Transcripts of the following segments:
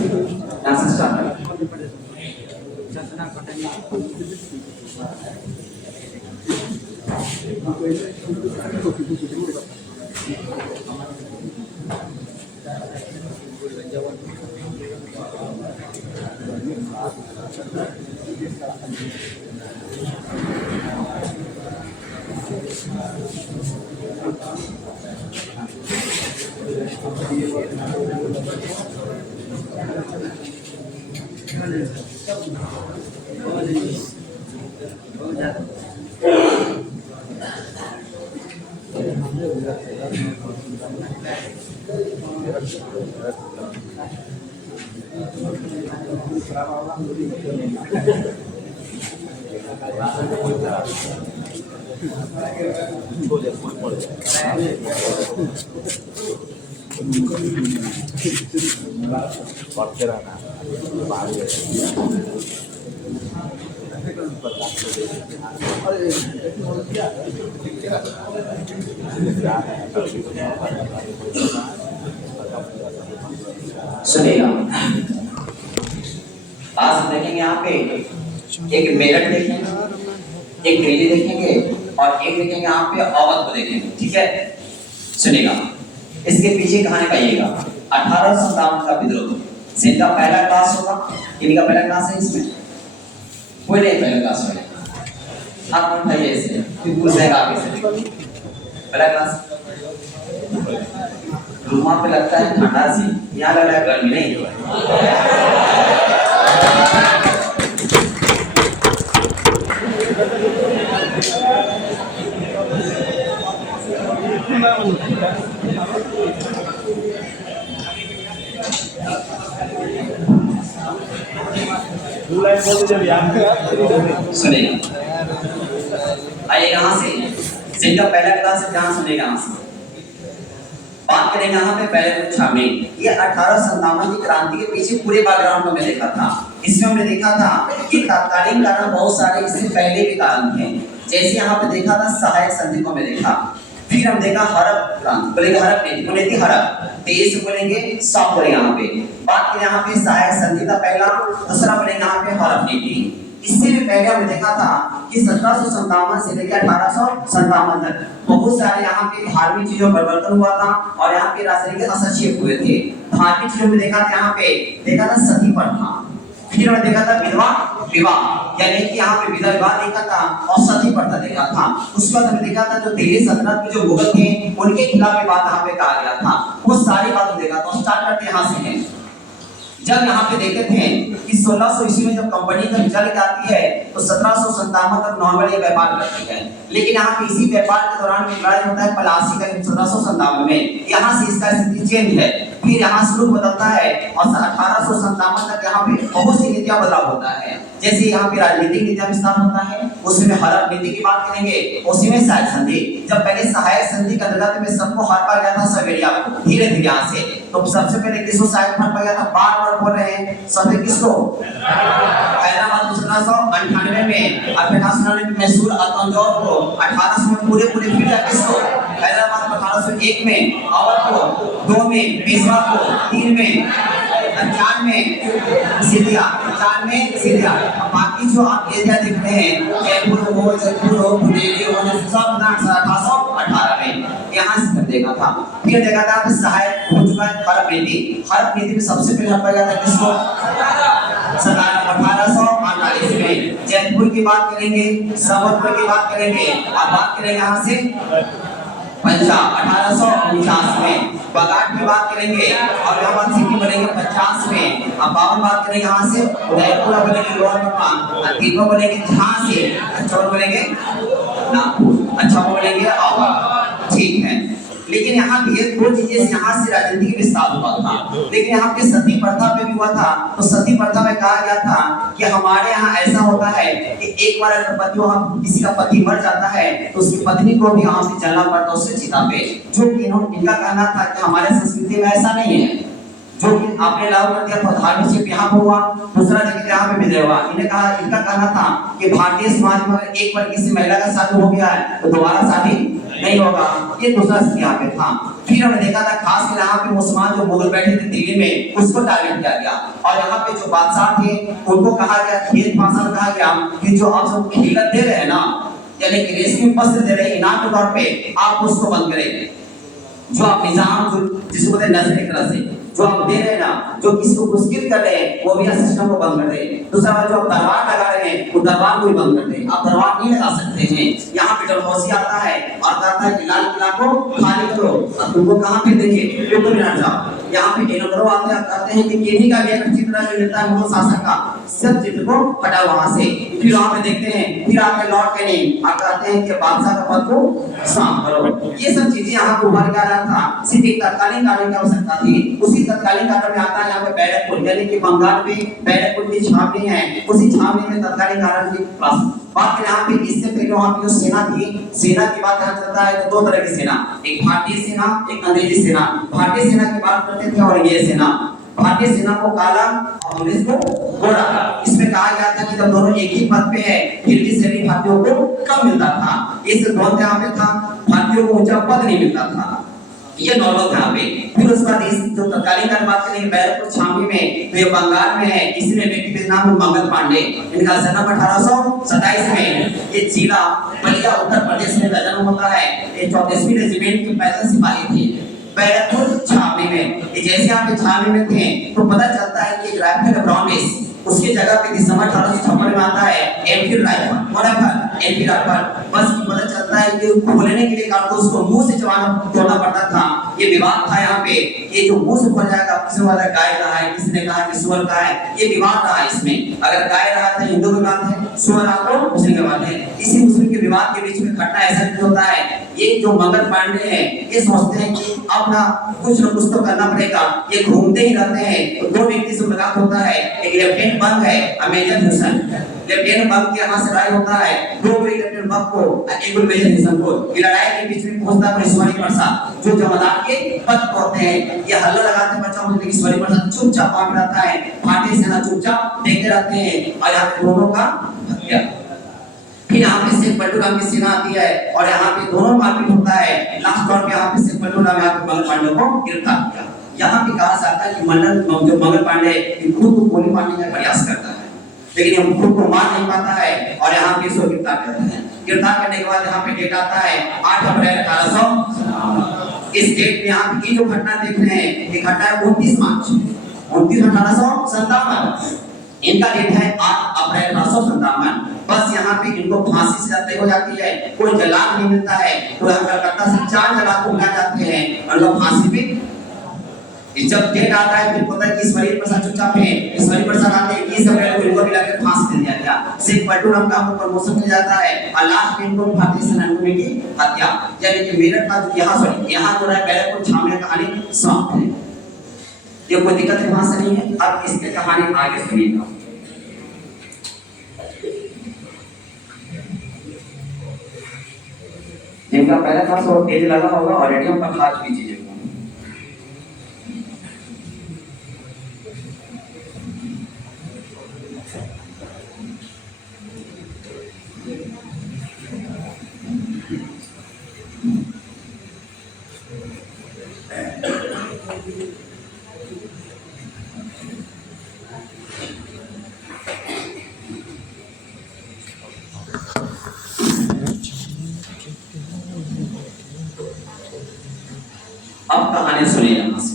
यहाँ से स्टार्ट करें। सुनिएगा, आज हम देखेंगे यहाँ पे एक मेरठ देखेंगे, एक दिल्ली देखेंगे और एक देखेंगे यहाँ पे अवध को देखेंगे। ठीक है, सुनिएगा, इसके पीछे कहानी पाइएगा। 1857 का विद्रोह, जिनका पहला क्लास होगा, इनका पहला क्लास है इसमें, कोई नहीं पहला क्लास में, आप कौन भाई ऐसे पूछ देगा आगे से पहला क्लास। रूमा पे लगता है ठंडा सी, यहाँ लग रहा है गर्मी नहीं। सुनिएगा, आइए यहाँ से, जिनका पहला क्लास है जहाँ सुनेगा यहाँ से बात करेंगे। यहाँ पे पहले कक्षा में ये 1857 की क्रांति के पीछे पूरे बैकग्राउंड को मैं देखा था। इसमें हमने देखा था कि तत्कालीन कारण बहुत सारे इससे पहले के कारण थे। जैसे यहाँ पे देखा था सहायक संधि को मैं देखा, फिर हम देखा हड़प क्रांति, बोलेंगे हड़प नीति, बोलेंगे हड़प, तेज से बोलेंगे सब बोलेंगे। यहाँ पे बात करें यहाँ पे सहायक संधि का पहला, दूसरा बोलेंगे यहाँ पे हड़प नीति। इससे भी पहले हमने देखा था कि 1757 से लेकर 1857 तक बहुत सारे यहाँ पे धार्मिक चीजों में परिवर्तन हुआ था और यहाँ पे राजनीतिक हस्तक्षेप हुए थे। धार्मिक चीजों में देखा था, यहाँ पे देखा था सती प्रथा, फिर हमने देखा था विधवा विवाह, यानी कि यहाँ पे विधवा विवाह देखा था और सती प्रथा देखा था। उसके बाद हमने देखा था जो दिल्ली सल्तनत के जो मुगल थे उनके खिलाफ बात यहाँ पे कहा गया था, वो सारी बातें देखा था। स्टार्ट करते यहाँ से हैं। जब यहाँ पे देखते थे कि 1600 ईस्वी में जब कंपनी जब चल जाती है तो 1757 तक नॉर्मली व्यापार करती है, लेकिन यहाँ पे इसी व्यापार के दौरान लड़ाई होता है पलासी का 1757 में। यहाँ से इसका स्थिति चेंज है, फिर यहाँ से रुख बदलता है और 1857 तक यहाँ पे बहुत सी नीतियां बदलाव होता है। जैसे यहाँ पे राजनीतिक नीतियां विस्तार होता है, उसमें हड़प नीति की बात करेंगे, उसी में सहायक संधि। जब पहले सहायक संधि का अंतर्गत में सबको हर पा गया था सवेरिया को, धीरे धीरे यहाँ से तो सबसे पहले किसको सहायक हर पा गया था, बार बोल रहे हैं सब किसको, हैदराबाद 1798 में, 1899 में मैसूर तंजौर को, 1800 में पूरे फिर किसको, हैदराबाद को, 1801 में अवध को, 2 में पेशवा को, 3 में 4 में सिंधिया, 4 में सिंधिया। बाकी जो आप एरिया देख रहे हैं जयपुर हो, जयपुर हो, बुंदेली हो, सब 1818 में यहाँ से देखा था। फिर देखा था कि सहायक हो चुका है हड़प नीति। हड़प नीति में सबसे पहले हड़प गया था किसको, 1848 में। जयपुर की बात करेंगे, संबलपुर की बात करेंगे और बात करेंगे यहाँ से पंजाब 1849 में। बगाट की बात करेंगे और इलाहाबाद सिटी बनेंगे 50 में। अब 52 बात करेंगे यहाँ से उदयपुर बनेंगे, लोअर बंगाल, तीनों बनेंगे झांसी, चौर बनेंगे नागपुर, अच्छा बोलेंगे अवध। ठीक है, लेकिन यहाँ भी दो चीजें यहाँ से राजनीति विस्तार हुआ था। लेकिन यहाँ पे सती प्रथा पे भी हुआ था। तो सती प्रथा में कहा गया था कि हमारे यहाँ ऐसा होता है कि एक बार अगर पति वहाँ किसी का पति मर जाता है तो उसकी पत्नी को भी यहाँ पे जलना पड़ता है उससे चिता पे। जो कि इनका कहना था कि हमारे संस्कृति में ऐसा नहीं है, जो कि आपने लागू कर दिया था धार्मिक शिल्प यहाँ पर हुआ, दूसरा जगह यहाँ पे विजय हुआ। इन्हें कहा, इनका कहना था कि भारतीय समाज में एक बार किसी महिला का शादी हो गया है तो दोबारा शादी नहीं होगा, ये दूसरा यहाँ पे था। फिर हमने देखा था खास कर यहाँ पे मुसलमान जो मुगल बैठे थे दिल्ली में, उसको टारगेट किया गया और यहाँ पे जो बादशाह थे उनको कहा गया, खेत भाषा में कहा गया कि जो आप सब खिलत दे रहे हैं ना, यानी कि रेशमी वस्त्र दे रहे हैं इनाम के तौर पे, आप उसको बंद करें। जो आप निजाम जिसको कहते हैं नजर एक तरह से जो आप दे रहे हैं ना, जो किसी को मुश्किल कर रहे हैं वो भी सिस्टम को बंद कर दें। दूसरा जो आप दरबार लगा रहे हैं वो दरबार को भी बंद कर दें। आप दरबार नहीं लगा सकते हैं। यहाँ पे डलहौसी आता है और कहता है कि लाल किला को खाली करो। अब तुमको कहाँ पे देखिए तो भी ना जाओ। यहाँ पे एनमरो आते हैं कहते हैं कि केनी का भी एक चित्र मिलता है मुगल शासक का, सब चित्र को हटा वहां से। फिर वहां पे देखते हैं, फिर आके लौट के नहीं आप कहते हैं कि बादशाह का पद को साफ करो। ये सब चीजें यहाँ पे उभर के आ रहा था। सिर्फ एक तत्कालीन कानून की आवश्यकता थी। उसी तत्कालीन कानून में आता है यहाँ पे बैरकपुर, यानी कि बंगाल में बैरकपुर की छावनी है। उसी छावनी में तत्कालीन कानून की बात करें यहाँ पे, इससे पहले वहाँ की जो सेना थी, सेना की बात यहाँ चलता है तो दो तरह की सेना, एक भारतीय सेना, एक अंग्रेजी सेना। भारतीय सेना की बात करते थे और अंग्रेजी सेना। भारतीय सेना को काला और अंग्रेज को गोरा। इसमें कहा गया था कि जब दोनों एक ही पद पे है फिर भी सैनिक भारतीयों को कम मिलता था। इस द्वंद्व यहाँ पे था, भारतीयों को ऊंचा पद नहीं मिलता था। ये नॉर्मल यहाँ पे। फिर उसके बाद इस जो तत्कालीन की बात करेंगे बैरकपुर छावनी में, तो ये बंगाल में है। इसी में व्यक्ति का नाम मंगल पांडे। इनका जन्म 1827 में ये जिला बलिया उत्तर प्रदेश में जन्म होता है। ये 34वीं रेजिमेंट के पैदल सिपाही थे बैरकपुर छावनी में। ये जैसे आप छावनी में थे तो पता चलता है कि एक राइफल ब्राउनिश उसकी जगह पे दिसंबर 1856 में आता है Enfield rifle, whatever Enfield rifle. बस की पता चलता है कि खोलने के लिए कारतूस को मुंह से तोड़ना पड़ता था। ये विवाद था यहाँ पे, ये जो मुंह से खोल जाएगा, किसी वाला गाय का है, किसी ने कहा कि सुअर का है, ये विवाद रहा इसमें। अगर गाय रहा तो हिंदू की बात है, सुअर रहा तो मुस्लिम की बात है। इसी मुस्लिम के विवाद के बीच में घटना ऐसा होता है। ये जो मंगल पांडे हैं ये सोचते हैं कि अब ना कुछ तो करना पड़ेगा। ये घूमते ही रहते हैं तो दो व्यक्ति से मुलाकात होता है। एक लेफ्टिनेंट बंग है मेजर हुसैन। लेफ्टिनेंट बंग के यहाँ से लड़ाई होता है, दो बड़े लेफ्टिनेंट बंग को एक मेजर हुसैन को। ये लड़ाई के बीच में पहुंचता है ईश्वरी प्रसाद जो जमादार के पद पहुंचते हैं। ये हल्ला लगाते बचाओ मुझे, ईश्वरी प्रसाद चुपचाप वहां रहता है। भारतीय सेना चुपचाप देखते रहते हैं और यहाँ पे दोनों का हत्या। फिर यहाँ पे शेख पल्टू राम की सेना आती है और यहाँ पे दोनों मारपीट होता है। लास्ट दौर पे यहाँ पे शेख पल्टू राम यहाँ पे मंगल पांडे को गिरफ्तार किया। यहाँ पे कहा जाता है कि मंगल पांडे खुद को गोली मारने का प्रयास करता है, लेकिन ये खुद को मार नहीं पाता है और यहाँ पे इसको गिरफ्तार करते हैं। गिरफ्तार करने के बाद यहाँ पे डेट आता है 8 अप्रैल 1800। इस डेट में यहाँ की जो घटना देख रहे हैं ये घटना है 29 मार्च 1857। इनका डेट है 8 अप्रैल 1857। बस यहाँ पे इनको फांसी से तय हो जाती है, कोई जलाल नहीं मिलता है। तो यहाँ कलकत्ता से 4 जलाल को बुलाए जाते हैं और लोग फांसी पे जब डेट आता है फिर पता है कि ईश्वरी प्रसाद चुपचाप है। ईश्वरी प्रसाद आते हैं 20 अप्रैल को इनको भी लाके फांसी दे दिया गया। शेख पल्टू राम का प्रमोशन मिल जाता है और लास्ट में इनको भारतीय सेना की हत्या। यानी कि मेरठ का यहाँ जो है बैरकपुर छावनी कहानी समाप्त है। ये कोई दिक्कत है वहां से नहीं है। अब इसकी कहानी आगे सुनिएगा। जिनका पहला क्लास वो तेज लगा होगा ऑलरेडी हम पर खा चुकी चीजें को। अब कहानी सुनिए यहां से।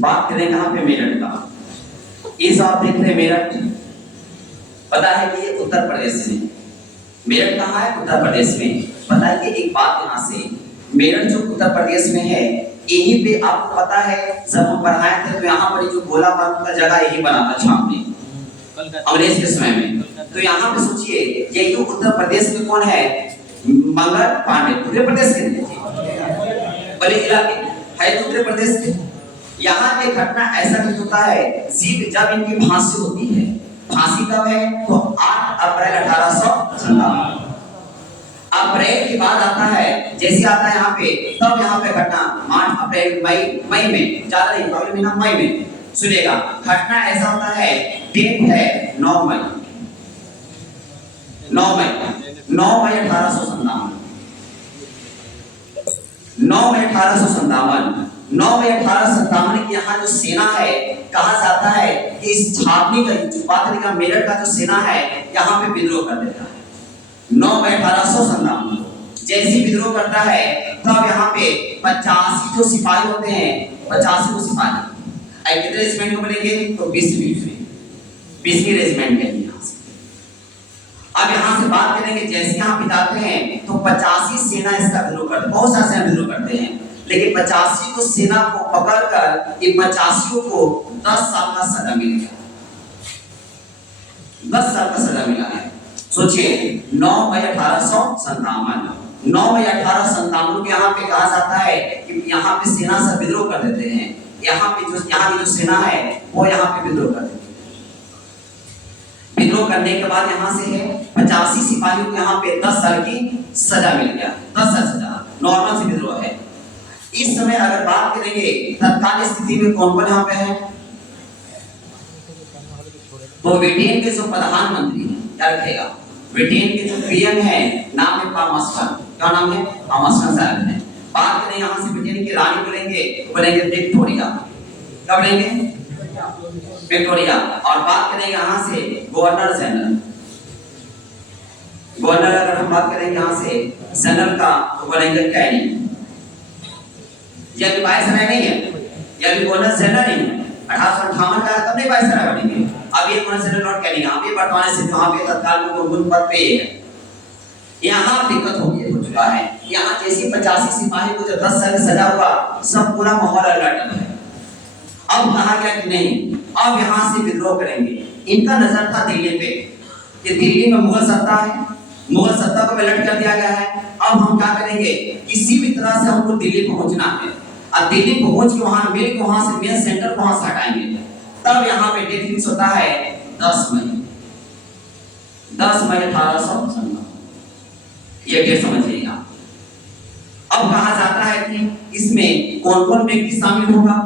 बात करें कहां पे, मेरठ का। इस आप देख रहे मेरठ, पता है कि ये उत्तर प्रदेश में। मेरठ कहां है? उत्तर प्रदेश में। पता है कि एक बात यहां से, मेरठ जो उत्तर प्रदेश में है यहीं पे आपको पता है जब हम पढ़ाए थे तो यहाँ पर जो गोला बारूद का जगह यही बना था छावनी अंग्रेज के समय में। तो यहाँ पे सोचिए ये उत्तर प्रदेश में कौन है? मंगल पांडे उत्तर प्रदेश के बड़े जिला के है उत्तर प्रदेश के। यहाँ पे घटना ऐसा भी होता है जब इनकी फांसी होती है। फांसी कब है? तो 8 अप्रैल 1857। अप्रैल के बाद आता है, जैसे आता है यहाँ पे तब यहाँ पे घटना मार्च अप्रैल मई में, ज्यादा नहीं अप्रैल महीना मई में सुनेगा। घटना ऐसा होता है, डेट है 9 मई 1857। 9 मई 1857 की यहाँ जो सेना है, कहा जाता है कि इस छावनी का जो मेरठ का जो सेना है यहाँ पे विद्रोह कर देता है। 9 मई 1857 को जैसी विद्रोह करता है तब यहाँ पे 85 जो सिपाही होते हैं, 85 को सिपाही कितने रेजिमेंट को मिलेंगे तो 20वीं रेजिमेंट के लिए। अब यहाँ से बात करेंगे, जैसे यहाँ पे जाते हैं तो 85 सेना इसका विद्रोह करते, बहुत सारे सेना विद्रोह करते हैं, लेकिन 85 को सेना को पकड़कर ये 85 को 10 साल का सजा मिल गया। 10 साल का सजा मिला है। सोचिए 9 मई 1857 को यहाँ पे कहा जाता है कि यहाँ पे सेना से विद्रोह कर देते हैं। यहाँ की जो सेना है वो यहाँ पे विद्रोह कर देती है। विद्रोह करने के बाद यहाँ से है 85 सिपाहियों को यहाँ पे 10 साल की सजा मिल गया। 10 साल सजा नॉर्मल से विद्रोह है। इस समय अगर बात करेंगे तत्काल स्थिति में कौन कौन यहाँ पे है, तो ब्रिटेन के जो प्रधानमंत्री है, क्या रखेगा, ब्रिटेन के जो पीएम है नाम है पामस्टन। क्या नाम है, पामस्टन साहब है। बात करें यहाँ से ब्रिटेन की रानी बोलेंगे तो बोलेंगे विक्टोरिया। क्या बोलेंगे, विक्टोरिया। और बात करेंगे यहाँ से गवर्नर जनरल, अगर हम बात करेंगे यहाँ से जनरल का तो बोलेंगे कैनी। यह भी वायसराय नहीं है, यह भी गवर्नर जनरल नहीं है। 1858 का तब नहीं वायसराय बनेंगे। अब ये गवर्नर जनरल लॉर्ड कैनी यहाँ पे वर्तमान से वहाँ पे तत्काल में गुनगुन पद पे है। यहाँ दिक्कत हो चुका है। यहाँ जैसे 85 सिपाही को जो 10 साल की सजा हुआ, सब पूरा माहौल अलर्ट है। अब कहा गया कि नहीं, अब यहाँ से विद्रोह करेंगे। इनका नजर था दिल्ली पे कि दिल्ली में मुगल सत्ता है, मुगल सत्ता को अलर्ट कर दिया गया है। अब हम क्या करेंगे, किसी भी तरह से हमको दिल्ली पहुंचना है। अब दिल्ली पहुंच के वहां मिल के वहां से मेन सेंटर को वहां से हटाएंगे। तब यहाँ पे डेट फिक्स होता है 10 मई 1857। ये डेट समझिएगा। अब कहा जाता है कि इसमें कौन कौन व्यक्ति शामिल होगा।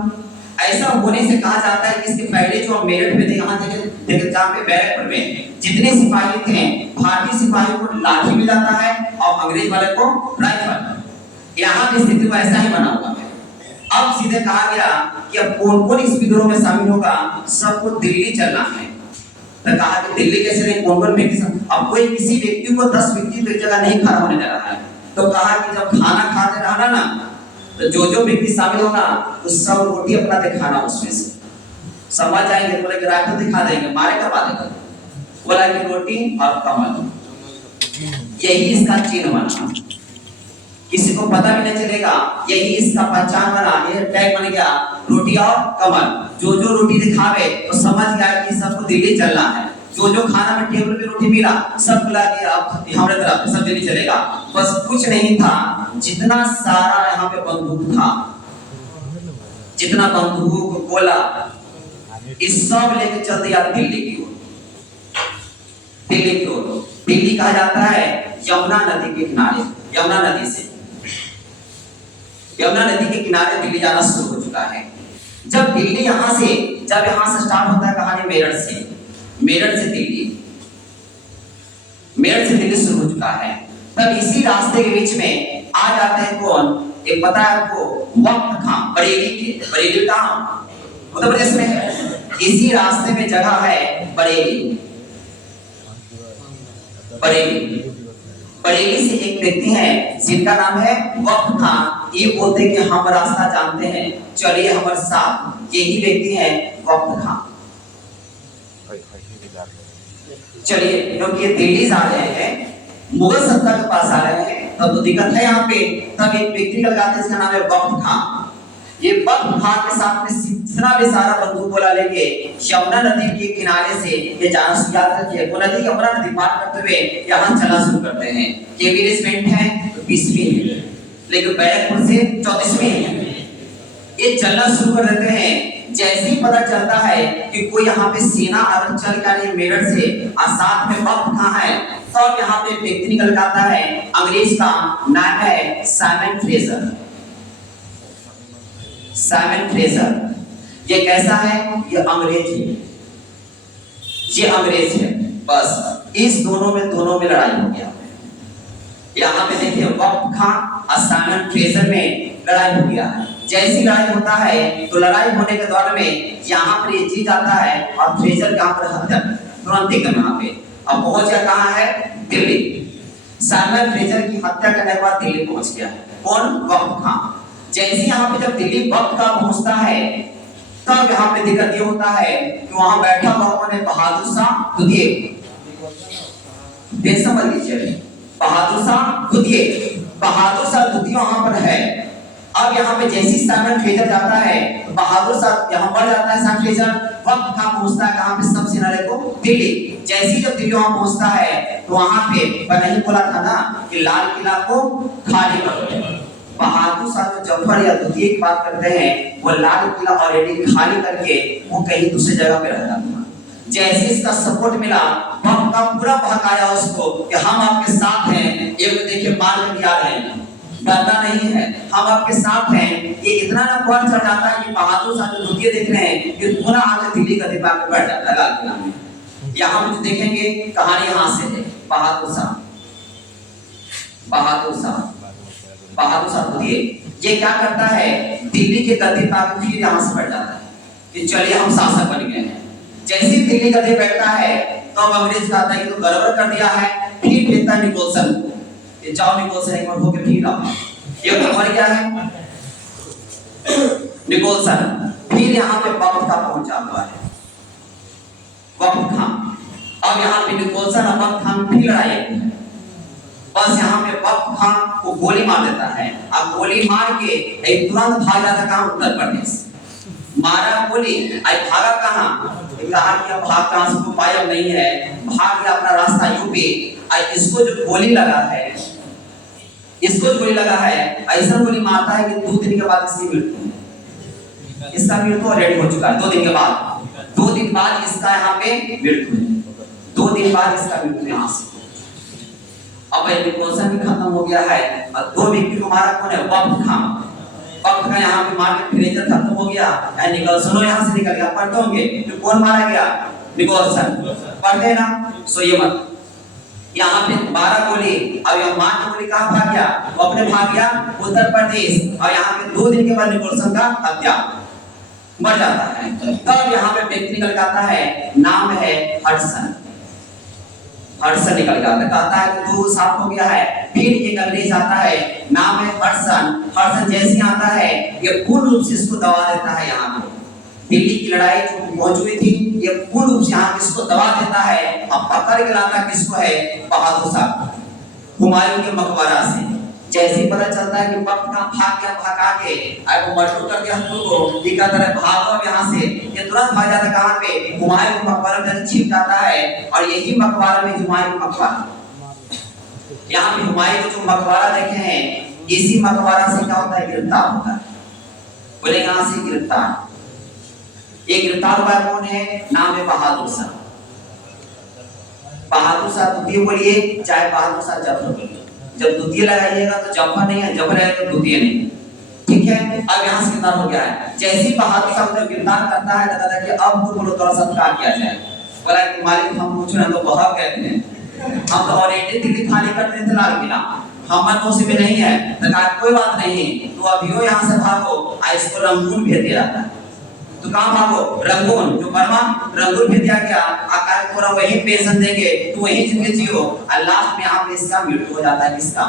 ऐसा होने से कहा जाता है कि इसके पहले जो मेरठ में यहाँ देखे जहाँ पे बैरक में जितने सिपाही थे, भारतीय सिपाही को लाठी मिल जाता है और अंग्रेज वाले को राइफल। यहाँ की स्थिति को ऐसा ही बना हुआ है। अब सीधे कहा गया कि अब कौन कौन इस विद्रोह में शामिल होगा, सबको दिल्ली चलना है। तो कहा कि दिल्ली कैसे नहीं, कौन कौन व्यक्ति। अब कोई किसी व्यक्ति को 10 व्यक्ति एक जगह नहीं खड़ा होने दे रहा है। तो कहा कि जब खाना खाते रहना ना, तो जो व्यक्ति शामिल होगा तो सब रोटी अपना दिखाना, उसमें से समझ जाएंगे। बोले कि राइफल दिखा देंगे, मारे करवा देगा। बोला कि रोटी और कमल, यही इसका चिन्ह बना। किसी को पता भी नहीं चलेगा, यही इसका पहचान बना। ये टैग बन गया, रोटी और कमल। जो रोटी दिखावे तो समझ गया कि सबको दिल्ली चलना है। जो खाना में टेबल पे रोटी मिला, सब बुला के अब हमारे तरफ सब दिल्ली चलेगा। बस कुछ नहीं था, जितना सारा यहाँ पे बंदूक था, जितना बंदूक गोला, इस सब लेके चल दिया दिल्ली की ओर। दिल्ली कहा जाता है यमुना नदी के किनारे। यमुना नदी के किनारे दिल्ली जाना शुरू हो चुका है। जब यहाँ से स्टार्ट होता है कहानी मेरठ से दिल्ली शुरू हो चुका है। तब इसी रास्ते के बीच में आ जाते हैं कौन, एक पता है आपको, वक्त खां, बरेली कहाँ, उत्तर प्रदेश में है। इसी रास्ते में जगह है बरेली से एक व्यक्ति है जिनका नाम है वक्त खां। ये बोलते कि हम रास्ता जानते हैं, चलिए हमारे साथ। यही व्यक्ति है वक्त खां। चलिए, क्योंकि ये दिल्ली जा रहे हैं, मुगल सत्ता के पास आ रहे हैं, तब तो दिक्कत है यहाँ पे। तब एक व्यक्ति लगाते हैं, इसका नाम है वक्त खां। ये वक्त खां के साथ में जितना भी सारा बंदूक गोला लेके यमुना नदी के किनारे से ये जाना शुरू करते हैं। वो नदी यमुना नदी पार करते हुए यहाँ चलना शुरू करते हैं। केवी रेजिमेंट है 20वीं है, लेकिन बैरकपुर से 34वीं है। ये चलना शुरू कर देते हैं। जैसे ही पता चलता है कि कोई यहाँ पे सेना अगर चल कर रही मेरठ से और साथ में वक्त खां है, तब यहाँ पे व्यक्ति निकल जाता है। अंग्रेज का नाम है साइमन फ्रेजर। ये कैसा है, ये अंग्रेज है। बस इस दोनों में लड़ाई हो गया। यहाँ पे देखिए वक्त खां और साइमन फ्रेजर में लड़ाई हो गया है। जैसी लड़ाई होता है तो लड़ाई होने के दौरान में यहाँ पर ये जीत जाता है और फ्रेजर का हत्या तुरंत एकदम यहाँ पे। अब पहुंच गया कहाँ है? दिल्ली। साइमन फ्रेजर की हत्या करने के बाद दिल्ली पहुंच गया। कौन? वक्त खां। जैसे यहाँ पे जब दिल्ली वक्त खां पहुंचता है तब यहाँ पे दिक्कत ये होता है कि वहां बैठा हुआ कौन है? बहादुर शाह दुधिये। देख समझ लीजिए, बहादुर शाह दुधिये। बहादुर शाह दुधिये वहां पर है। अब यहाँ पे जैसी साइमन फ्रेजर जाता है तो बहादुर शाह यहाँ बढ़ जाता है। साइमन फ्रेजर वक्त खां पहुंचता है कहाँ पे? सब सेना को दिल्ली। जैसे जब दिल्ली वहां पहुंचता है तो वहां पे नहीं बोला था ना कि लाल किला को खाली कर दो। बहादुर शाह जो जफर या दुधिये की बात करते हैं वो लाल किला ऑलरेडी खाली करके वो कहीं दूसरी जगह पे रहता था। जैसे इसका सपोर्ट मिला वक्त का पूरा भड़काया उसको कि हम आपके साथ हैं। एक देखिए मार के आ रहे हैं, डरना नहीं है, हम आपके साथ हैं। ये इतना ना बढ़ चढ़ जाता है कि बहादुर शाह जो दुधिये देख रहे हैं कि पूरा आके दिल्ली का दीपा पे बैठ जाता है लाल किला में। यहाँ पे जो देखेंगे कहानी यहाँ से है। बहादुर शाह दुधिये ये क्या करता है? दिल्ली के गद्दी पे आके फिर यहाँ से बैठ जाता है कि चलिए हम शासक बन गए हैं। जैसे दिल्ली गद्दी बैठता है तो अब अंग्रेज कहता है कि तो गड़बड़ कर दिया है। फिर भेजता है निकोलसन कि जाओ निकोलसन एक बार होके फिर आओ। ये मर गया है निकोलसन। फिर यहाँ पे वक्त खां पहुंचा हुआ है। वक्त खां अब यहाँ पे निकोलसन और वक्त खां फिर लड़ाई है। बस यहाँ पे वक्त खां को गोली मार देता है। अब गोली मार के एक तुरंत भाग जाता कहाँ? उत्तर प्रदेश। मारा गोली आई भागा कहाँ? कहा कि अब भाग कहाँ से तो पाया नहीं है, भाग गया अपना रास्ता यूपी। आई इसको जो गोली लगा है, ऐसा गोली मारता है कि 2 दिन के बाद इसका मृत्यु रेडी हो चुका है। 2 दिन के बाद 2 दिन बाद इसका यहाँ पे मृत्यु है। 2 दिन बाद इसका मृत्यु यहाँ से। अब निकोलसन भी खत्म हो गया है और 2 व्यक्ति को मारा कौन है? वक्त खां। वक्त खां यहाँ पे मार के फ्रेजर खत्म हो गया। निकोलसन यहाँ से निकल गया। पढ़ते होंगे तो कौन मारा गया? निकोलसन। पढ़ते ना? सोइए मत। यहाँ पे 12 गोली। अब यह मार के गोली कहाँ भाग गया? वो अपने भाग गया उत्तर प्रदेश। और यहाँ पे 2 दिन के बाद निकोलसन का हत्या मर जाता है। तब यहाँ पे व्यक्ति निकल आता है, नाम है हडसन। हडसन निकल जाता है, कहता है कि तू साफ हो गया है। फिर एक अंग्रेज आता है, नाम है हडसन। हडसन जैसे आता है ये पूर्ण रूप से इसको दबा देता है। यहाँ पे दिल्ली की लड़ाई जो मौजूद थी ये पूर्ण रूप से यहाँ इसको दबा देता है। अब पकड़ के लाता किसको है? बहादुर शाह हुमायूं के मकबरा से। जैसे पता चलता है कि वक्त खां भाग गया, भागा के वो मर्डर कर दिया हत्या को, दिखा तरह भागो यहाँ से। ये तुरंत भाग जाता कहाँ पे? हुमायूं के मकबरे में छिप जाता है। और यही मकबरा में हुमायूं का मकबरा, यहाँ पे हुमायूं जो मकबरा देखे हैं इसी मकबरा से क्या होता है? गिरफ्तार होता है। बोले यहाँ से गिरफ्तार। ये गिरफ्तार हुआ कौन है? नाम है बहादुर शाह। बहादुर शाह दुधिये बोलिए चाहे बहादुर शाह जफर बोलिए। जब दुधिये लगाइएगा तो जफर नहीं है, जफर है तो दुधिये नहीं। ठीक है। अब यहाँ से गिरफ्तार हो गया है। जैसे बहादुर शाह जब गिरफ्तार करता है कहता है कि अब तो बोलो थोड़ा सत्कार किया जाए। बोला कि मालिक हम पूछ रहे तो बहुत कहते हैं, हम तो ऑलरेडी दिल्ली खाली कर देते लाल किला, हमारे नौसे में नहीं है। तो कहा कोई बात नहीं, तो अभी यहाँ से भागो। इसको रंगून भेज दिया जाता है। तो कहाँ भागो? रंगून। जो बर्मा रंगून भेज दिया गया। आकार पूरा वही पेंशन देंगे, तो वही जिंदगी जियो। और लास्ट में यहाँ पे इसका मृत्यु हो जाता है। किसका?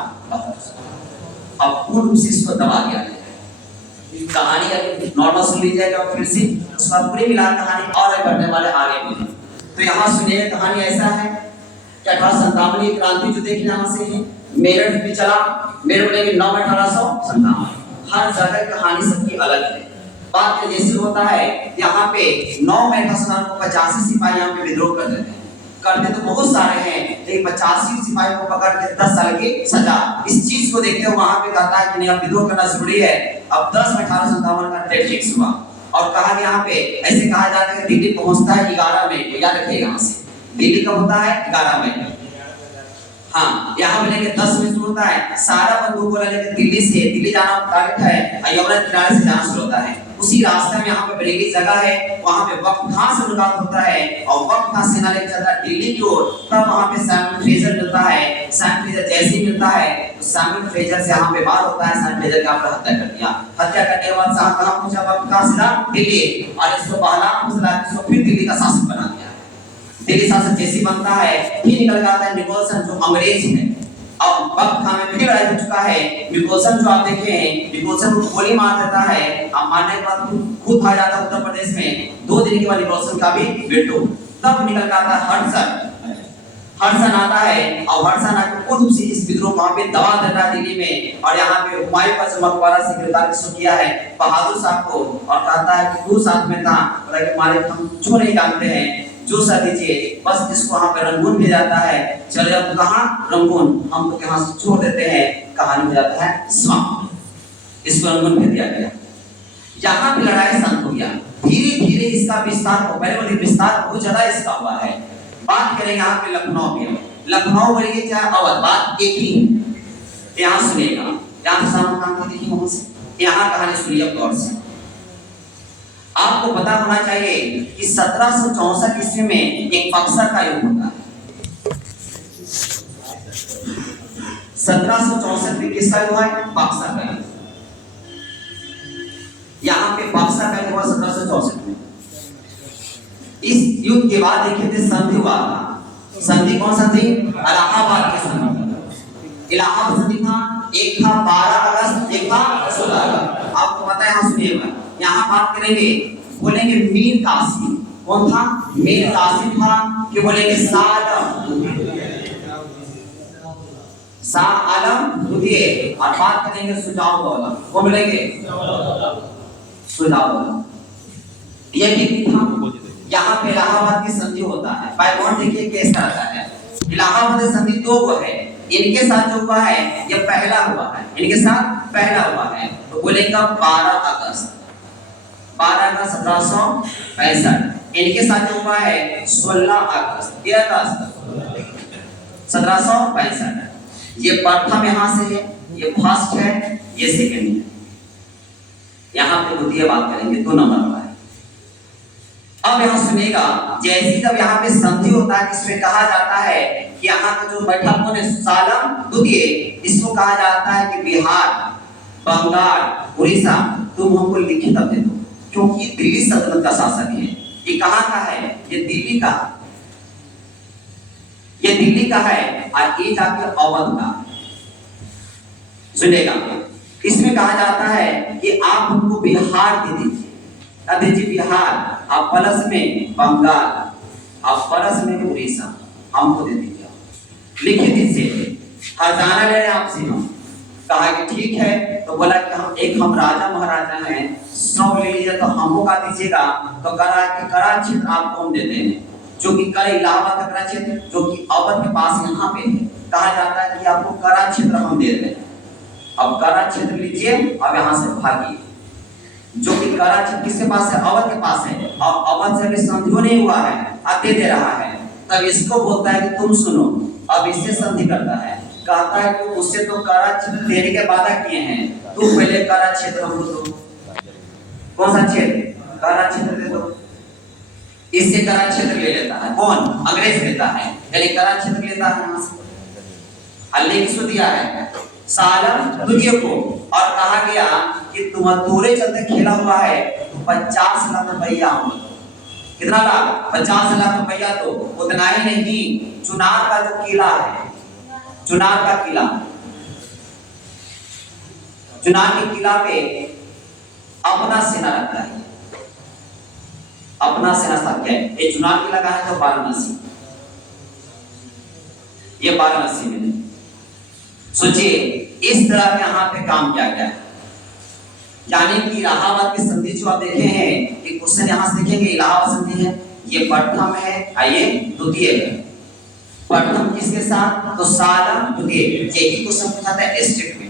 अब पूर्ण रूप से इसको दबा गया है। कहानी नॉर्मल सुन लीजिएगा फिर से उसका पूरी मिला कहानी और बढ़ने वाले आगे भी। तो यहाँ सुनिए कहानी ऐसा है कि 1857 की क्रांति जो देखिए यहाँ से है मेरठ भी चला। मेरठ लेकिन 9 मई 1857। हर जगह कहानी सबकी अलग है। बात जैसे होता है यहाँ पे 9 मई 1857 को 85 सिपाही यहाँ पे विद्रोह कर देते हैं। करते तो बहुत सारे हैं लेकिन 85 सिपाही को पकड़ के 10 साल की सजा। इस चीज को देखते हुए वहां पे कहता है कि नहीं अब विद्रोह करना जरूरी है। अब 10 मई 1857 का डेट फिक्स हुआ और कहा कि यहाँ पे ऐसे कहा जाता है कि दिल्ली पहुंचता है 11 मई। याद रखिए यहाँ से दिल्ली कब होता है? 11 मई। हाँ यहाँ पे लेके 10 मई शुरू होता है। सारा बंदूक वाला लेके दिल्ली जाना टारगेट है। यमुना किनारे से जाना शुरू होता है। उसी रास्ते में यहाँ पे बरेली जगह है, वहाँ पे वक्त खां से मुलाकात होता है और वक्त खां सेना लेकर चलता है दिल्ली की ओर। तब वहाँ पे सैमुअल फ्रेजर मिलता है। सैमुअल फ्रेजर जैसे ही मिलता है तो सैमुअल फ्रेजर से यहाँ पे बात होता है। सैमुअल फ्रेजर का हत्या कर दिया। हत्या करने के बाद साहब कहाँ पहुंचा? वक्त खां सीधा दिल्ली, और इसको बहला फुसला के इसको फिर दिल्ली का शासक बना दिया। दिल्ली शासक जैसी बनता है फिर निकल के आता है निकोलसन जो अंग्रेज है। अब वक्त खां में फिर लड़ाई हो चुका है। निकोलसन जो आप देखे हैं, निकोलसन को गोली मार देता है। अब मारने के बाद खुद भाग जाता है उत्तर प्रदेश में। 2 दिन के बाद निकोलसन का भी मृत्यु। तब निकल के आता है हडसन। हडसन आता है और हडसन आके खुद उसी इस विद्रोह को वहां पे दबा देता है दिल्ली में। और यहाँ पे हुमायूं का जो मकबरा से गिरफ्तार किया है बहादुर साहब को, और कहता है कि तू साथ में था, बोला मालिक हम कुछ नहीं जानते हैं, जो सा दीजिए। बस इसको वहां पे रंगून भेज जाता है। चले जाओ कहाँ? रंगून। हम तो यहाँ से छोड़ देते हैं। कहानी हो जाता है समाप्त। इसको रंगून भेज दिया गया। यहाँ पे लड़ाई शांत हो गया। धीरे धीरे इसका विस्तार हो, पहले वाले विस्तार बहुत ज्यादा इसका हुआ है। बात करेंगे यहाँ पे लखनऊ की। लखनऊ बोलिए चाहे अवध, बात एक ही। यहाँ सुनिएगा, यहाँ सामने काम को देखिए, वहां से यहाँ कहानी सुनिए गौर से। आपको पता होना चाहिए कि 1764 ईस्वी में एक बक्सर का युद्ध होता है। 1764 में किसका युद्ध है? बक्सर का युद्ध। यहाँ पे बक्सर का युद्ध हुआ 1764 में। इस युद्ध के बाद देखिए थे संधि हुआ था। संधि कौन सा थी? इलाहाबाद की संधि। इलाहाबाद संधि था, एक था 12 अगस्त, एक था 16 अगस्त। आपको पता है, यहाँ सुनिएगा, यहाँ बात करेंगे, बोलेंगे मीर कासिम। कौन था? मीर कासिम था। कि बोलेंगे शाह आलम द्वितीय। और बात करेंगे सुजाउद्दौला। वो बोलेंगे सुजाउद्दौला। ये भी था। यहाँ पे इलाहाबाद की संधि होता है। बैकग्राउंड देखिए कैसा आता है। इलाहाबाद की संधि 2 है। इनके साथ जो हुआ है ये पहला हुआ है। इनके साथ पहला हुआ है। तो बोलेगा 12 अगस्त 1765। इनके साथ जो हुआ है 16 अगस्त 1765। ये प्रथम यहाँ से है, ये फर्स्ट है, ये सेकंड है। यहाँ पे द्वितीय बात करेंगे, 2 नंबर पर है। अब यहाँ सुनिएगा, जैसे जब यहाँ पे संधि होता है इसमें कहा जाता है कि यहाँ का जो बैठा कौन है? सालम द्वितीय। इसको कहा जाता है कि बिहार, बंगाल, उड़ीसा तुम हमको लिखित दे दो, क्योंकि दिल्ली सल्तनत का शासक है। ये कहाँ का है? ये दिल्ली का, ये दिल्ली का है। और ये जाके अवध का। सुनिएगा, इसमें कहा जाता है कि आप हमको बिहार दे दीजिए। अब दीजिए बिहार, आप प्लस में बंगाल, आप प्लस में उड़ीसा हमको दे दीजिए, लिखित दीजिए। खजाना ले रहे हैं आपसे हम। कहा कि ठीक है। तो बोला कि हम राजा महाराजा हैं, 100 ले लीजिए। तो हमको का दीजिएगा? तो करा कि करा क्षेत्र आपको हम देते हैं, जो कि कर इलाहाबाद का करा क्षेत्र, जो कि अवध के पास यहाँ पे है। कहा जाता है कि आपको करा क्षेत्र हम दे रहे हैं। अब करा क्षेत्र लीजिए, अब यहाँ से भागिए। जो कि करा क्षेत्र किसके पास है? अवध के पास है। और अवध से भी संधि नहीं हुआ है, अब दे रहा है। तब इसको बोलता है कि तुम सुनो। अब इससे संधि करता है, कहता है कि उससे तो करा क्षेत्र देने के वादा किए हैं, तू पहले करा क्षेत्र हमको दो। कौन सा क्षेत्र? करा क्षेत्र दे दो। इससे करा क्षेत्र ले लेता है कौन? अंग्रेज लेता है, यानी करा क्षेत्र लेता है यहाँ से। हल्ले किसको दिया है? सालम द्वितीय को। और कहा गया कि तुम्हारे चलते खेला हुआ है तो 50 लाख रुपया। कितना लाख? 50 लाख रुपया। तो उतना ही नहीं, चुनार का जो किला है, चुनार का किला, चुनार के किला पे अपना सेना रखता है, अपना सेना स्थापित है। ये चुनार किला कहाँ है? तो वाराणसी। ये वाराणसी में। सोचिए इस तरह के यहाँ पे काम किया गया है। यानी कि इलाहाबाद की संधि जो आप देखे हैं, एक क्वेश्चन यहाँ से देखेंगे, इलाहाबाद संधि है, ये प्रथम है, आइए द्वितीय है। प्रथम किसके साथ? तो सालम द्वितीय। यही क्वेश्चन पूछा था एस्टेट में,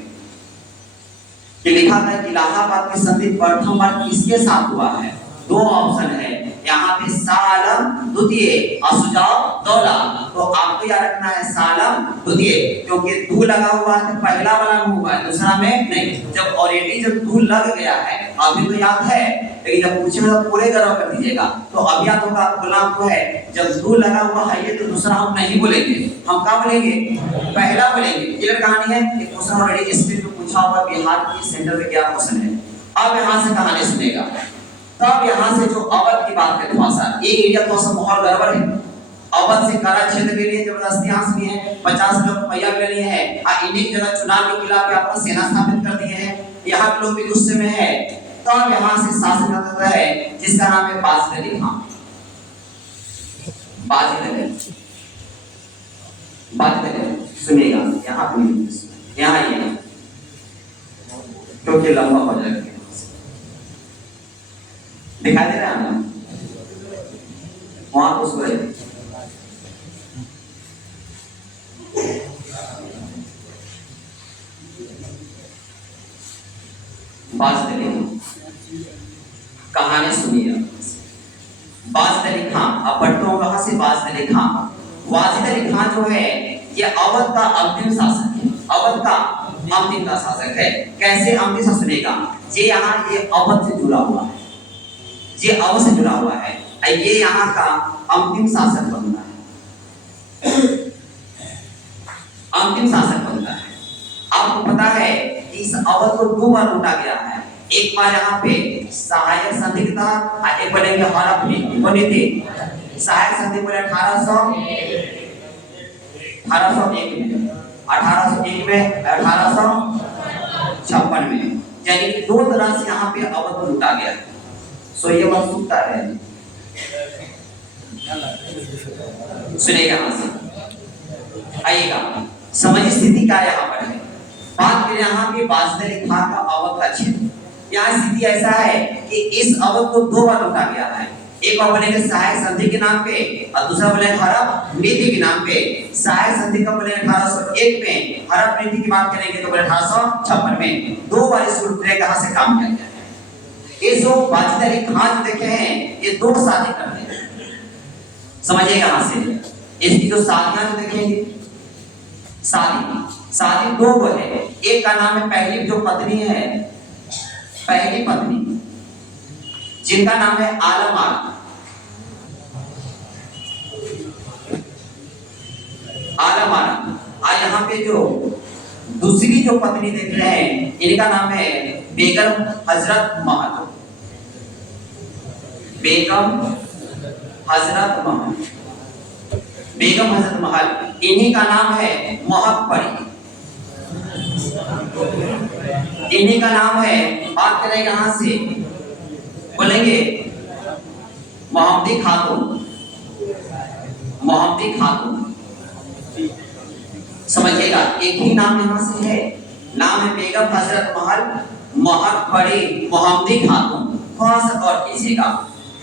कि लिखा था कि इलाहाबाद की संधि प्रथम बार किसके साथ हुआ है? 2 ऑप्शन है, यहाँ पे सालम द्वितीय और सुजाव दौला। तो आपको याद रखना है सालम द्वितीय, क्योंकि दू लगा हुआ है तो पहला वाला में हुआ है, दूसरा में नहीं। जब ऑलरेडी जब दू लग गया है, अभी तो याद है, लेकिन जब पूछेगा तो पूरे गौर कर दीजिएगा। तो अब याद होगा गुलाम को है, जब दू लगा हुआ है ये तो दूसरा हम नहीं बोलेंगे, हम क्या बोलेंगे? पहला बोलेंगे। क्लियर कहानी है। एक क्वेश्चन ऑलरेडी स्क्रीन पे पूछा हुआ, बिहार की सेंटर पे क्या क्वेश्चन है। अब यहाँ से कहानी सुनेगा। तब यहाँ से जो अवध की बात करें, थोड़ा सा एक एरिया थोड़ा सा माहौल गड़बड़ है। अवध से कारा क्षेत्र के लिए जबरदस्ती आंस भी है, 50 लोग रुपया ले लिए हैं, इन्हीं की जगह चुनाव के खिलाफ अपना सेना स्थापित कर दिए हैं। यहाँ के लोग भी गुस्से में है। तब यहाँ से शासन करता है जिसका नाम है बाजिद अली खान। बाजिद अली सुनिएगा, यहाँ पे यहाँ ये क्योंकि लंबा हो जाएगा, दिखाई दे रहा है ना वहां उसको बाजिद अली कहानी सुनिए। बाजिद अली खान, अब पढ़ते कहां से? बाजिद अली खान। वाजिद अली खान जो है ये अवध का अंतिम शासक है, अवध का अंतिम का शासक है। कैसे अंतिम शासक सुनेगा? ये यहाँ ये अवध से जुड़ा हुआ है, ये अवध से जुड़ा हुआ है, ये यहाँ का अंतिम शासक बनता है, अंतिम शासक बनता है। आपको पता है इस अवध को दो बार लूटा गया है। एक बार यहाँ पे सहायक संधि था, एक बनेंगे हड़प नीति बने थे। सहायक संधि बोले 1801 में, 1801 में, 1856 में, यानी कि दो तरह से यहाँ पे अवध को लूटा गया। सो ये उत्सुकता है, सुनेगा यहाँ से आइएगा, समझ स्थिति क्या यहाँ पर है। बात करें यहाँ पे बाजिद अली खान का अवध का क्षेत्र। यहाँ स्थिति ऐसा है कि इस अवध को दो बार लूटा गया है। एक बार बनेगा सहायक संधि के नाम पे और दूसरा बनेगा हड़प नीति के नाम पे। सहायक संधि का बनेगा 1801 में, हड़प नीति की बात करेंगे तो बनेगा 1856 में। दो बार इस लूटने कहां से काम किया गया है। ये जो बाजिद अली खान देखे हैं ये दो शादी करते हैं, समझिएगा यहाँ से। इसकी जो शादियां जो देखेंगे, शादी दो को है। एक का नाम है पहली जो पत्नी है, पहली पत्नी जिनका नाम है आलम आरा। यहाँ पे जो दूसरी जो पत्नी देख रहे हैं इनका नाम है बेगम हजरत महल। बेगम हजरत महल, इन्हीं का नाम है महक परी, इन्हीं का नाम है। बात करें यहाँ से बोलेंगे मोहम्मदी खातून, समझिएगा एक ही नाम यहाँ से है। नाम है बेगम हजरत महल, महक परी, मोहम्मदी खातून। थोड़ा सा और कीजिएगा,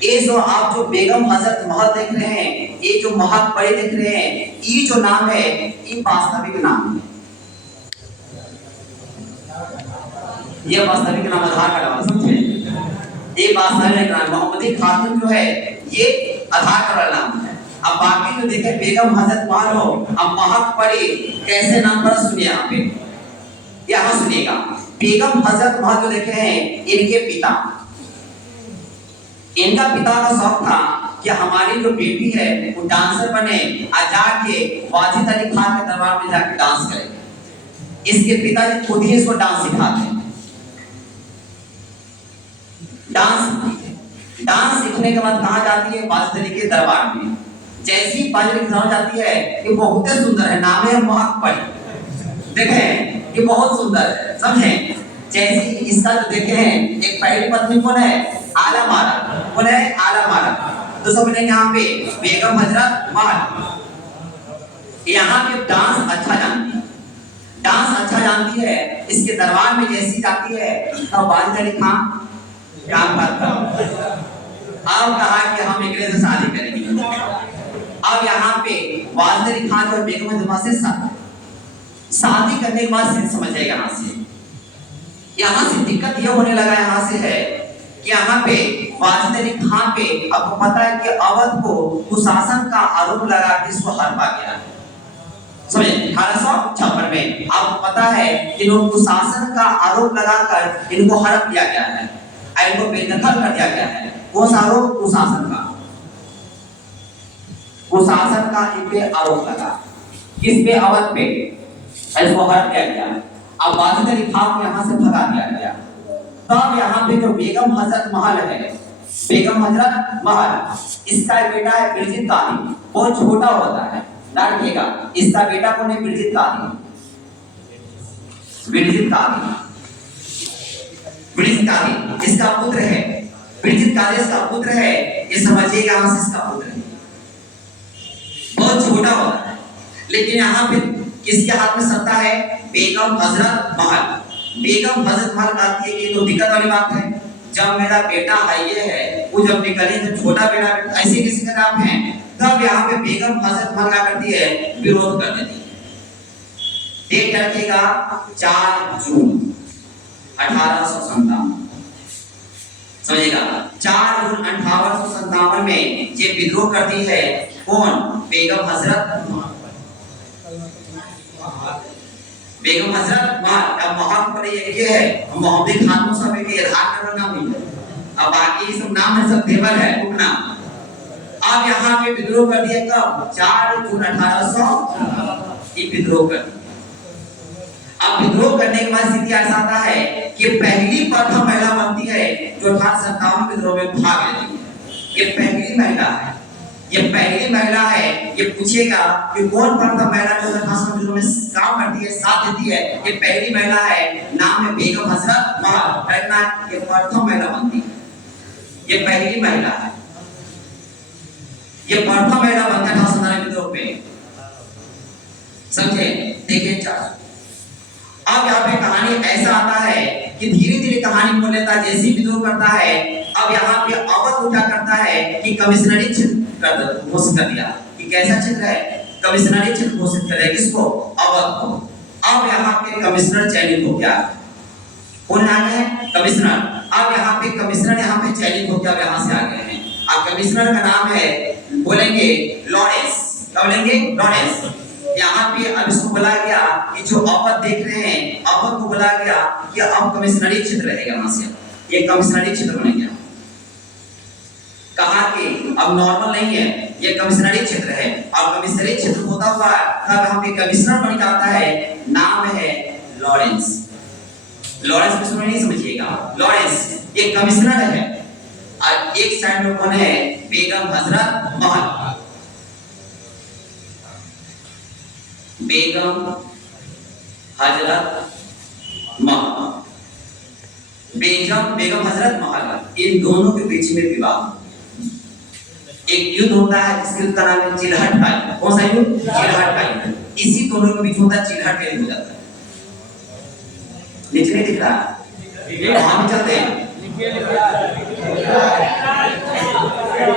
ये जो आप जो बेगम हजरत महल देख रहे हैं, ये जो महक परी देख रहे हैं, ये जो नाम है ये वास्तविक नाम है। ये वास्तविक नाम आधार कार्ड, समझे? ये वास्तविक नाम मोहम्मदी खातून जो है ये आधार कार्ड नाम है। अब बाकी जो देखे बेगम हजरत महल हो, अब महक परी कैसे नाम पर सुनिए यहाँ पे, यहाँ सुनिएगा। बेगम हजरत महल जो देखे हैं इनके पिता, इनका पिता का शौक था कि हमारी जो बेटी है वो डांसर बने, जाके वाजिद अली खान के दरबार में जाके डांस करे। इसके पिताजी खुद ही इसको डांस सिखाते हैं। डांस सीखने के बाद कहाँ जाती है? वाजिद अली के दरबार में। जैसी वाजिद अली के जाती है, ये बहुत सुंदर है, नाम है महक परी। देखें ये बहुत सुंदर है, समझे? जैसी इसका जो देखे हैं, एक पहली पत्नी कौन है? आलम आरा। कौन है? आलम आरा। तो सब बोलेंगे यहाँ पे बेगम हजरत महल। यहाँ पे डांस अच्छा जानती है। इसके दरबार में जैसी जाती है तब वाजिद अली खान काम करता। अब कहा कि हम अंग्रेज से शादी करेंगे। अब यहाँ पे वाजिद अली खान और बेगम हजरत से शादी करने के बाद समझ जाएगा। यहाँ से दिक्कत यह होने लगा यहाँ से है कि यहाँ पे वाजिद अली खान पे आपको पता है कि अवध को कुशासन का आरोप लगा के इसको हरपा गया, समझे 1856 में। आपको पता है कि इनको कुशासन का आरोप लगाकर इनको हड़प लिया गया है, इनको बेदखल कर दिया गया है। कौन सा आरोप? कुशासन का, कुशासन का इन पे आरोप लगा, किस पे? अवध पे, इसको हड़प लिया गया। अब वाजिद अली खान को यहाँ से भगा दिया गया। तब यहाँ पे जो बेगम हजरत महल है, बेगम हजरत महल, इसका बेटा है बिरजित कादी, बहुत छोटा होता है, याद रखिएगा। इसका बेटा कौन है? बिरजित कादी, बिरजित कादी, बिरजित कादी इसका पुत्र है, बिरजित कादी इसका पुत्र है, ये समझिएगा, यहाँ से इसका पुत्र है, बहुत छोटा होता है। लेकिन यहाँ पे किसके हाथ में सत्ता है? बेगम हजरत महल। बेगम हजरत महल कहती है कि तो दिक्कत वाली बात है, जब मेरा बेटा है ये है, वो जब निकले तो छोटा बेटा ऐसे किसी का नाम है, तब यहाँ पे बेगम हजरत महल क्या करती है? विरोध कर देती है। डेट रखिएगा 4 जून 1857, समझिएगा 4 जून 1857 में ये विद्रोह करती है। कौन? बेगम हजरत महल, बेगम हजरत महल। अब महल पर ये है मोहम्मद खान सब के आधार का नाम नहीं है, अब बाकी सब नाम है, सब देवर है, उपनाम। अब यहाँ पे विद्रोह कर दिया कब? 4 जून 1800 ये विद्रोह कर दिया। अब विद्रोह करने के बाद स्थिति ऐसा आता है कि पहली प्रथम महिला बनती है जो 1857 विद्रोह में भाग लेती है। ये पहली महिला है, ये पहली महिला है। ये पूछेगा कि कौन प्रथम महिला जो 1857 विद्रोह में काम करती है, साथ देती है? ये पहली महिला है, नाम है बेगम हजरत महल। कहना ये प्रथम महिला बनती है, ये पहली महिला है, ये प्रथम महिला बनता है 1857 विद्रोह में, समझे? देखिए चार। अब यहाँ पे कहानी ऐसा आता है कि धीरे धीरे कहानी बोल लेता है, जैसे विद्रोह करता है। अब यहाँ पे अवध उठा करता है कि कमिश्नरी क्षेत्र घोषित कर दिया कि कैसा क्षेत्र है? कमिश्नरी क्षेत्र घोषित कर दिया, किसको? अवध को। अब यहाँ पे कमिश्नर चयनित हो गया, कौन आ गए? कमिश्नर। अब यहाँ पे कमिश्नर यहाँ पे चयनित हो गया, यहाँ से आ गए हैं। अब कमिश्नर का नाम है, बोलेंगे लॉरेंस, क्या बोलेंगे? लॉरेंस। यहाँ पे अब इसको बोला गया कि जो अवध देख रहे हैं, अवध को बोला गया कि अब कमिश्नरी क्षेत्र रहेगा, वहां से ये कमिश्नरी क्षेत्र बन गया। कहा कि अब नॉर्मल नहीं है, ये कमिश्नरी क्षेत्र है। और कमिश्नरी क्षेत्र होता हुआ तब यहाँ पे कमिश्नर बन जाता है, नाम है लॉरेंस। लॉरेंस को सुन नहीं समझिएगा, लॉरेंस ये कमिश्नर है। और एक साइड में कौन है? बेगम हजरत महल, बेगम हजरत महल, बेगम हजरत महल। इन दोनों के बीच में विवाद, एक युद्ध होता है जिसके युद्ध का नाम है चिल्हट का युद्ध। कौन सा युद्ध? चिल्हट का युद्ध। इसी दोनों के बीच होता है चिल्हट का युद्ध हो जाता है। नीचे नहीं दिख रहा, वहां भी चलते हैं,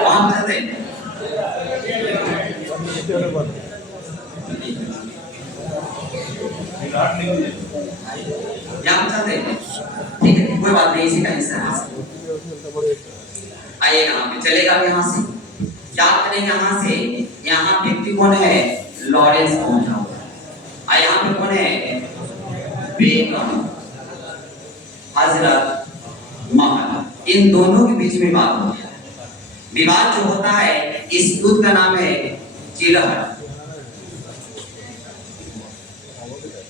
वहां भी चलते हैं। यहाँ चलते हैं, ठीक है, कोई बात नहीं, इसी का हिस्सा है। आइए यहाँ पे चलेगा, यहाँ से याद करें, यहाँ से यहाँ व्यक्ति कौन है? लॉरेंस पहुंचा हुआ है। यहाँ पे कौन है? बेगम हजरत महल। इन दोनों के बीच में विवाद हो गया। विवाद जो होता है, इस युद्ध का नाम है चिल्हट।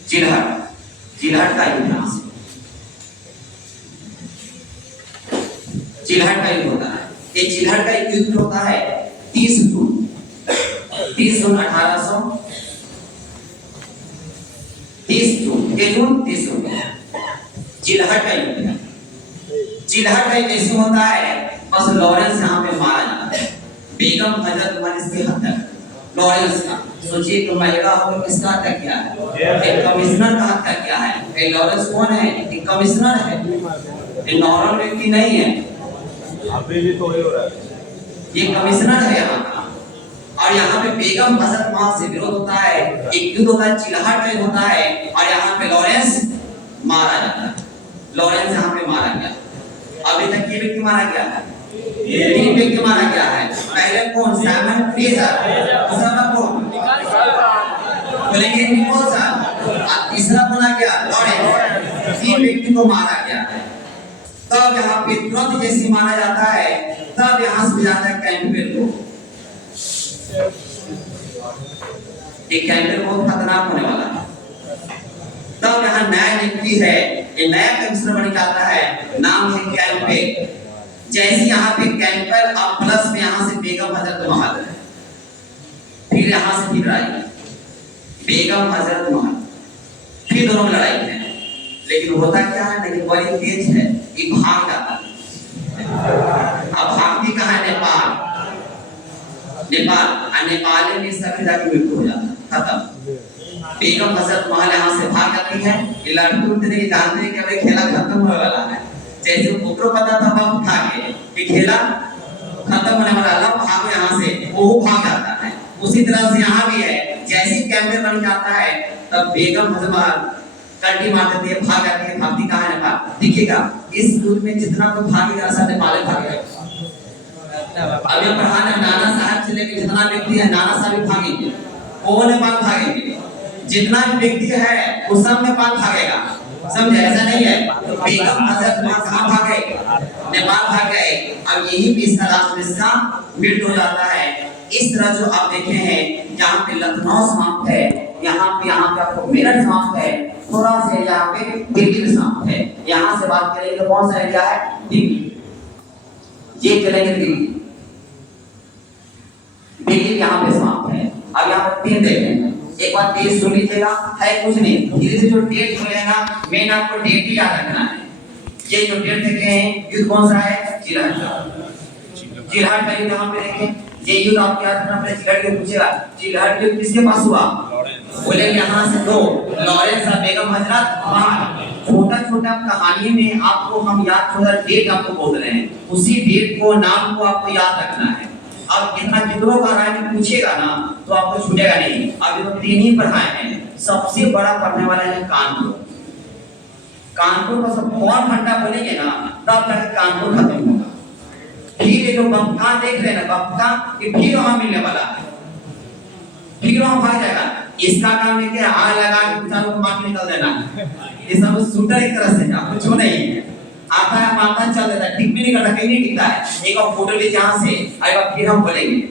चिल्हट, चिल्हट का युद्ध, यहाँ से चिल्हट का युद्ध होता है। ये चिल्हट का युद्ध होता है 30 जून 1800, 30 जून चिल्हट का युद्ध है। चिल्हट का कैसे होता है? बस लॉरेंस यहाँ पे मारा जाता है, बेगम हजरत महल इसकी हत्या कर, लॉरेंस का। सोचिए तो महिला होकर किसका हत्या किया है? एक कमिश्नर का हत्या किया है। ये लॉरेंस कौन है? एक कमिश्नर है, ये नॉर्मल व्यक्ति नहीं है। अभी भी तो हो रहा है, ये कमिश्नर है यहाँ का। और यहाँ पे बेगम हजरत महल से विरोध होता है, एक युद्ध होता है, चिल्हट का युद्ध होता है। और यहाँ पे लॉरेंस मारा जाता है, लॉरेंस यहाँ पे मारा गया। अभी तक ये व्यक्ति मारा गया है, तीन व्यक्ति मारा गया है। पहले कौन? Simon Fraser. दूसरा कौन? बोलेंगे निकोलसन। और तीसरा कौन आ गया? लॉरेंस। तीन व्यक्ति को मारा गया है। तब यहाँ पे तुरंत जैसे माना जाता है, तब यहाँ से जाता है कैंपबेल को। कैंपबेल बहुत खतरनाक होने वाला है। तब यहाँ नया व्यक्ति है, ये नया कमिश्नर बन जाता है, नाम है कैंपबेल। जैसे यहाँ पे कैंपबेल और प्लस में यहाँ से बेगम हजरत महल है। फिर यहाँ से फिर आई बेगम हजरत महल, फिर दोनों में लड़ाई है। लेकिन होता क्या है, लेकिन बड़ी तेज है, ये भाग जाता है। अब भागती कहाँ है? नेपाल। नेपाल नेपाल में सभी जाके मृत्यु हो जाता है, खत्म। बेगम हजरत महल यहाँ से भाग जाती है। ये लड़की उठते नहीं जानते हैं कि अभी खेला खत्म होने वाला है। जैसे उनको पता था वह उठा के कि खेला खत्म होने वाला है, भागो यहाँ से, वो भाग जाता है। उसी तरह से यहाँ भी है, जैसे कैमरे बन जाता है तब बेगम हजरत महल कंटी मार देती है, भाग जाती है। भागती कहाँ है? नेपाल। देखिएगा इस युद्ध में जितना कोई भागेगा सब नेपाल भागेगा। अभी हम पढ़ा रहे नाना साहब से लेकर जितना व्यक्ति है, नाना साहब भी भागेंगे, वो नेपाल भागेंगे। जितना भी व्यक्ति है वो सब नेपाल भागेगा, समझे? ऐसा नहीं है। तो बेगम हजरत महल कहाँ भागे? नेपाल भाग गए। अब यही भी इसका मृत्यु हो जाता है। इस तरह जो आप देखे हैं, यहाँ पे लखनऊ समाप्त है, यहाँ पे आपको मेरठ समाप्त है, थोड़ा से यहाँ पे दिल्ली में समाप्त है। यहाँ से बात करेंगे तो कौन सा एरिया है? दिल्ली। ये चलेंगे दिल्ली, दिल्ली यहाँ पे समाप्त है। अब यहाँ पर तीन देखें, एक बार तेज सुन लीजिएगा, है कुछ नहीं, धीरे धीरे जो डेट खुलेगा मेन आपको डेट ही याद रखना है। ये जो डेट देखे हैं, युद्ध कौन सा है? चिरहट का। चिरहट का युद्ध यहाँ पे देखें, ये युद्ध आपको याद रखना पड़ेगा। चिरहट युद्ध पूछेगा, चिरहट युद्ध किसके पास हुआ? बोले यहाँ से दो, लॉरेंस और बेगम हजरत महल। छोटा छोटा कहानी में आपको हम याद, थोड़ा डेट आपको बोल रहे हैं, उसी डेट को नाम को आपको याद रखना है। अब कितना कितनों का राय में पूछेगा ना तो आपको छूटेगा नहीं। अभी तो तीन ही पढ़ाए हैं, सबसे बड़ा पढ़ने वाला है कानपुर। कानपुर को सब कौन घंटा बोलेंगे ना तब तक कानपुर खत्म होगा। फिर ये जो बपका देख रहे हैं ना, बपका ये फिर वहां मिलने वाला है, फिर वहां भाग जाएगा। इसका काम है कि आग लगा के चारों को मार के निकल देना। ये सब शूटर एक तरह से, आपको छू नहीं है, आता है मारता चल देता है, टिक भी नहीं करता, कहीं नहीं टिकता है। एक और फोटो लीजिए यहाँ से, आएगा फिर हम बोलेंगे।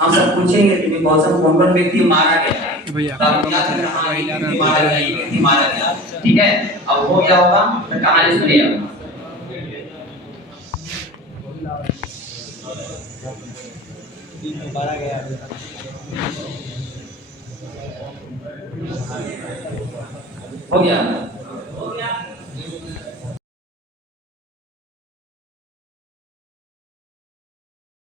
हम सब पूछेंगे कि कौन कौन व्यक्ति मारा गया, तब याद रखना व्यक्ति मारा गया, व्यक्ति मारा गया, ठीक है। अब हो गया होगा तो कहानी सुनिएगा। मारा गया हो गया।